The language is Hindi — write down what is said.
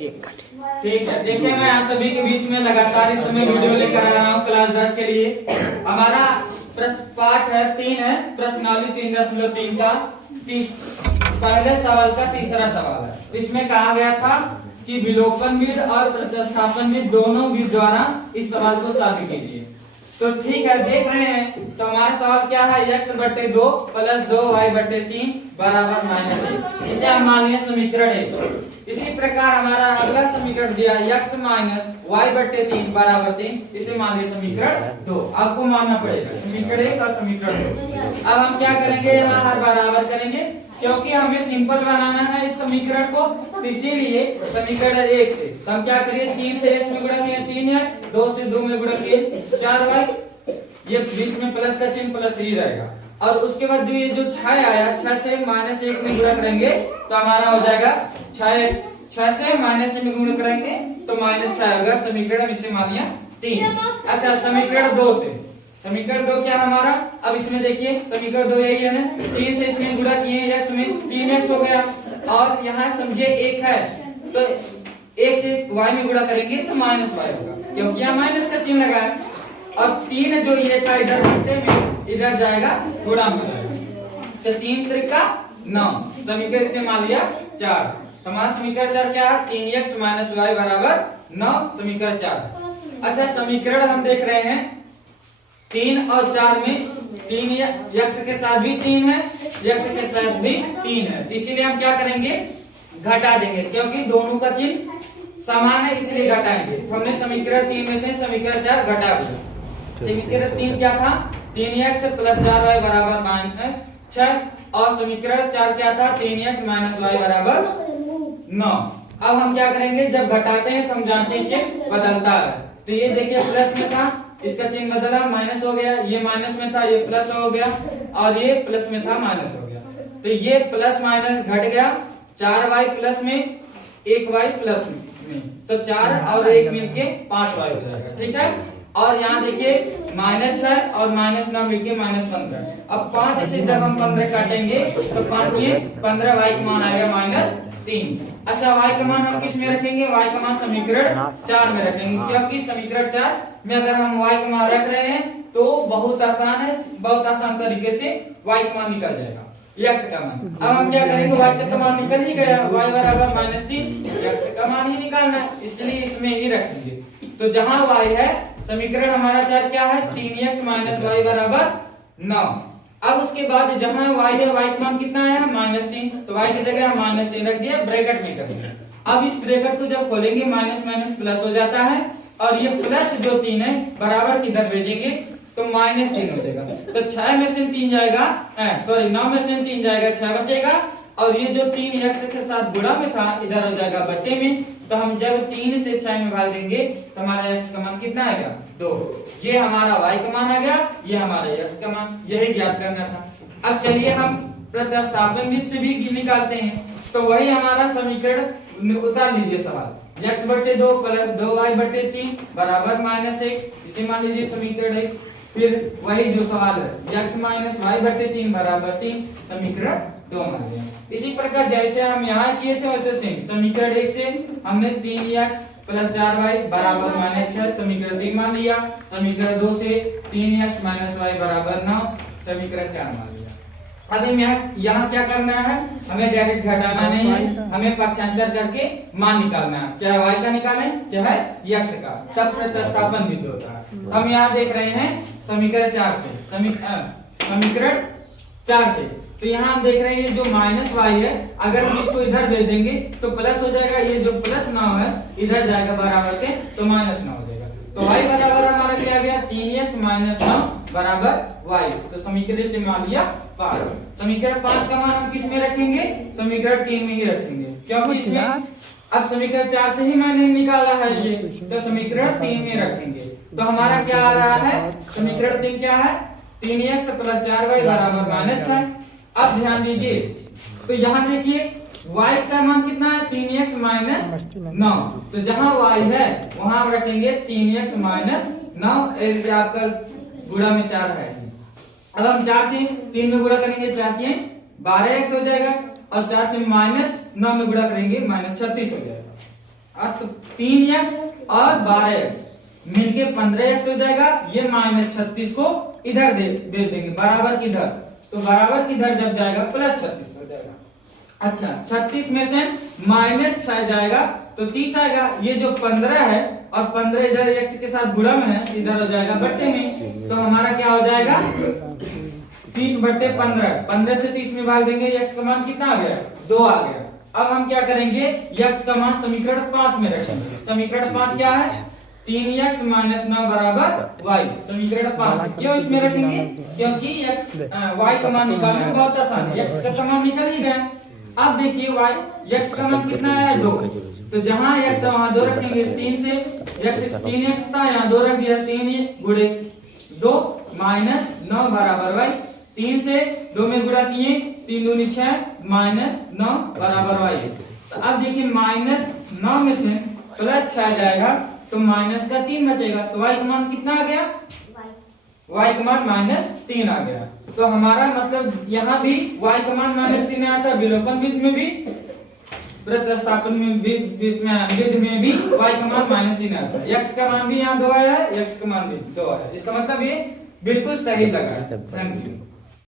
एक कट। ठीक है, देखिए मैं आप सभी के बीच में लगातार इस समय वीडियो लेकर आ रहा हूँ क्लास 10 के लिए। हमारा प्रश्न पाठ है 3 है, प्रश्नावली 3.3 का पहले सवाल का तीसरा सवाल है। इसमें कहा गया था कि विलोपन विधि और प्रतिस्थापन विधि दोनों विधि द्वारा इस सवाल को साबित कीजिए। तो ठीक है, देख रहे हैं तो हमारा सवाल क्या है, x/2 + 2y/3 बराबर -1। इसे हम मान लिया समीकरण 1। इसी प्रकार हमारा अगला समीकरण दिया x - y/3 बराबर 3, इसे मान लिया समीकरण 2। आपको मानना पड़ेगा समीकरण 1 और समीकरण 2। अब हम क्या करेंगे, यहाँ हर बराबर करेंगे क्योंकि हमें सिंपल बनाना है इस समीकरण को। इसीलिए समीकरण 1 से तो हम क्या करिए, 3 से x में गुणा किए 3x, 2 से 2 में गुणा किए 4y, ये बीच में प्लस का चिन्ह प्लस ही रहेगा। और उसके बाद जो ये जो 6 आया, 6 से -1 में गुणा करेंगे तो हमारा हो जाएगा 6 से -1 में गुणा करेंगे तो -6 होगा। समीकरण इसे मान लिया 3। अच्छा, समीकरण 2 से समीकरण 2 क्या हमारा, अब इसमें देखिए समीकरण 2 यही है ना, 3 से इसमें गुणा किए x में 3x हो गया, और यहाँ समझे 1 है तो 1 से y में गुणा करेंगे तो -y होगा क्योंकि यहाँ माइनस का चिन्ह लगा है। और 3 जो ये था इधर घंटे में इधर जाएगा गुणा में जाएगा, तो 3 त्रिका 9, समीकरण से मान लिया 4। हमारा समीकरण 4 क्या है, 3x - y बराबर 9, समीकरण 4। अच्छा, समीकरण हम देख रहे हैं 3 और 4 में 3 x के साथ भी 3 है, x के साथ भी 3 है, इसीलिए हम क्या करेंगे, घटा देंगे क्योंकि दोनों का चिन्ह समान है, इसलिए घटाएंगे। तो हमने समीकरण 3 में से समीकरण 4 घटा दिया। समीकरण 3 क्या था, 3x + 4y बराबर -6, और समीकरण 4 क्या था, 3x - y बराबर 9। अब हम क्या करेंगे, जब घटाते हैं तो हम जानते हैं चिन्ह बदलता है। तो ये देखिए प्लस में था, इसका चिन्ह बदला माइनस हो गया, ये माइनस में था ये प्लस हो गया, और ये प्लस में था माइनस हो गया। तो ये प्लस माइनस घट गया, 4y प्लस में 1y प्लस में, तो 4 और 1 मिलके 5y हो जाएगा। ठीक है, और यहाँ देखिए -6 और -9 मिलके -15। अब 5 से जब हम 15 काटेंगे तो 5 में 15y का मान आएगा -3। अच्छा, y का मान हम किस में रखेंगे, y का मान समीकरण 4 में रखेंगे क्योंकि समीकरण 4 में अगर हम y का मान रख रहे हैं तो बहुत आसान है, बहुत आसान तरीके से y का मान निकल जाएगा, x का मान। अब हम क्या करेंगे, y का मान निकल ही गया, y बराबर -3, x का मान ही निकालना है, इसलिए इसमें ही रखेंगे। तो जहां y है, समीकरण हमारा 4 क्या है, 3x - y बराबर 9। अब उसके बाद जहां y है, y का मान कितना आया, -3, तो y की जगह -3 रख दिया, ब्रैकेट में कर दिया। अब इस ब्रैकेट को जब खोलेंगे माइनस माइनस प्लस हो जाता है, और ये प्लस जो 3 है बराबर किधर भेजेंगे तो -3 हो जाएगा। तो 6 में से 3 जाएगा, सॉरी 9 में से 3 जाएगा, 6 बचेगा, और ये जो 3 x के साथ गुणा में था इधर हो जाएगा बट्टे में। तो हम जब 3 से 6 में भाग देंगे तो हमारा x का मान कितना आएगा, 2। ये हमारा y का मान आ गया, ये हमारा x का मान, यही ज्ञात करना था। अब चलिए हम प्रतिस्थापन विधि से भी निकालते हैं। तो वही हमारा समीकरण उतार लीजिए सवाल, x/2 + 2y/3 बराबर -1, इसे मान लीजिए समीकरण 1। फिर वही जो सवाल है, x - y/3 बराबर 3, समीकरण 2 मान लिया। इसी प्रकार जैसे हम यहाँ किए थे वैसे सेम समीकरण 1 से हमने 3x + 4y बराबर -6, समीकरण 3 मान लिया। समीकरण 2 से 3x - y बराबर 9, समीकरण 4 मान लिया। अब हम यहाँ क्या करना है, हमें डायरेक्ट घटाना नहीं है, हमें पक्षांतर करके मान निकालना है, चाहे y का निकालें चाहे x का, तब प्रतिस्थापन विधि होता है। हम यहाँ देख रहे हैं समीकरण 4 से, समीकरण 4 से, तो यहाँ हम देख रहे हैं ये जो -y है, अगर हम इसको इधर भेज देंगे तो प्लस हो जाएगा, ये जो +9 है इधर जाएगा बराबर के, तो -9 हो जाएगा। तो y बराबर हमारा क्या गया, 3x - 9 बराबर y, तो समीकरण से मान लिया 5। समीकरण 5 का मान हम किस में रखेंगे, समीकरण 3 में ही रखेंगे, क्योंकि इसमें अब समीकरण 4 से ही मैंने निकाला है ये, तो समीकरण 3 में रखेंगे। तो हमारा क्या आ रहा है, समीकरण 3 क्या है, 3x + 4y बराबर -6। अब ध्यान दीजिए, तो यहाँ देखिए y का मान कितना है, 3x - 9, तो जहां y है वहां हम रखेंगे 3x - 9, आपका गुणा में 4 है। अब हम 4 से 3 में गुणा करेंगे, 4 के 12x हो जाएगा, और 4 से -9 में गुणा करेंगे -36 हो जाएगा। अब तो 3x और 12x मिलके 15x हो जाएगा। ये -36 को इधर दे देंगे बराबर किधर, तो बराबर किधर जब जाएगा +36 हो जाएगा। अच्छा 36 में से -6 जाएगा तो 30 आएगा। ये जो 15 है और 15 इधर x के साथ गुणा में है, इधर हो जाएगा बट्टे में, तो हमारा क्या हो जाएगा 30/15। 15 से 30 में भाग देंगे, x का मान कितना आ गया 2 आ गया। अब हम क्या करेंगे, x का मान समीकरण 5 में रखेंगे। समीकरण 5 क्या है, 3x - 9 बराबर y। समीकरण 5 क्यों इसमें रखेंगे, क्योंकि y का मान निकालना बहुत आसान है। x का मान निकल ही गया। अब देखिए x का मान कितना आया 2, तो जहां x है वहां 2 रखेंगे। 3 से x था, यहाँ 2 रख दिया। 3 गुणे 2 -9 बराबर y। 3 से 2 में गुणा किए, 3 दूनी 6 -9 बराबर y। तो अब देखिए -9 में से +6 जाएगा तो -3 बचेगा। तो y का मान कितना आ गया, y का मान -3 आ गया। तो हमारा मतलब यहाँ भी y का मान -3 आया था, विलोपन विधि में भी, प्रतिस्थापन में भी, विधि में भी y का मान -3 आया था। x का मान भी यहाँ 2 आया है, x का मान भी 2 आया है। इसका मतलब ये बिल्कुल सही लगा। Thank you.